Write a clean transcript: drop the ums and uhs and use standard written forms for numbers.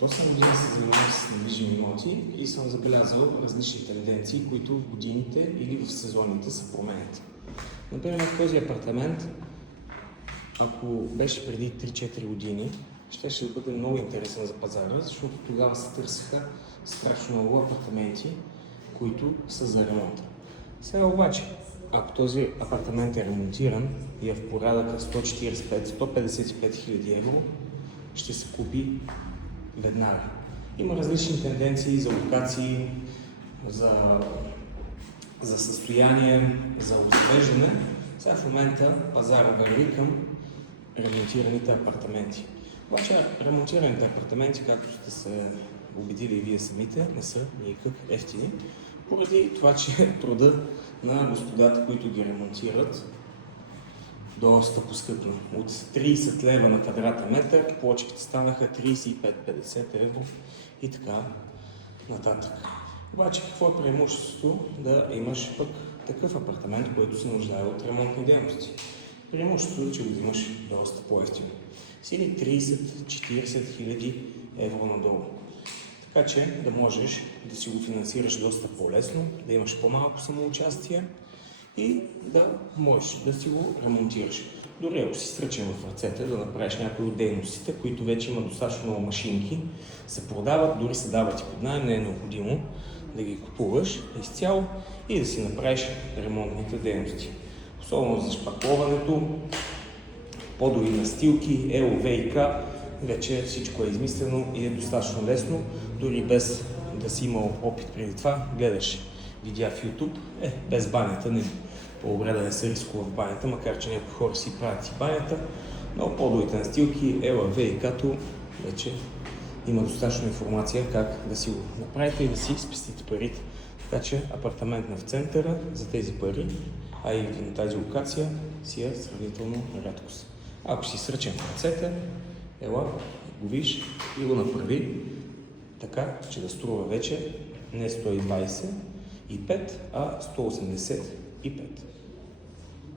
От 8 години се занимавам с недвижими имоти и съм забелязал различни тенденции, които в годините или в сезоните се променят. Например, този апартамент, ако беше преди 3-4 години, ще бъде много интересен за пазара, защото тогава се търсиха страшно много апартаменти, които са за ремонт. Сега обаче, ако този апартамент е ремонтиран и е в порядъка 145-155 хиляди евро, ще се купи веднага. Има различни тенденции за локации, за състояние, за обзавеждане. Сега в момента пазара върви към ремонтираните апартаменти. Обаче ремонтираните апартаменти, както сте се убедили и вие самите, не са никак ефтини, поради това, че труда на господата, които ги ремонтират, доста поскъпно. От 30 лева на квадратен метър плочките станаха 35-50 евро и така нататък. Обаче какво е преимуществото да имаш пък такъв апартамент, който се нуждае от ремонтни дейности? Преимуществото е, че го взимаш доста по-евтино. Сили 30-40 хиляди евро надолу. Така че да можеш да си го финансираш доста по-лесно, да имаш по-малко самоучастие и да можеш да си го ремонтираш. Дори ако си стръчен в ръцете да направиш някои от дейностите, които вече има достатъчно много машинки, се продават, дори се дават и под наем, не е необходимо да ги купуваш изцяло и да си направиш ремонтните дейности. Особено за шпакловането, подови настилки, ВИК, вече всичко е измислено и е достатъчно лесно, дори без да си имал опит преди това, гледаш видеа в YouTube, без банята, не по-добре да не се рискува в банята, макар че някои хора си правят и банята, но подовите настилки, ВИК-то вече има достатъчно информация как да си го направите и да си спестите парите. Така че апартамент в центъра за тези пари, а и на тази локация си е сравнително рядкост. Ако си сръчен в ръцете, ела, го виж и го направи така, че да струва вече не 125, а 185.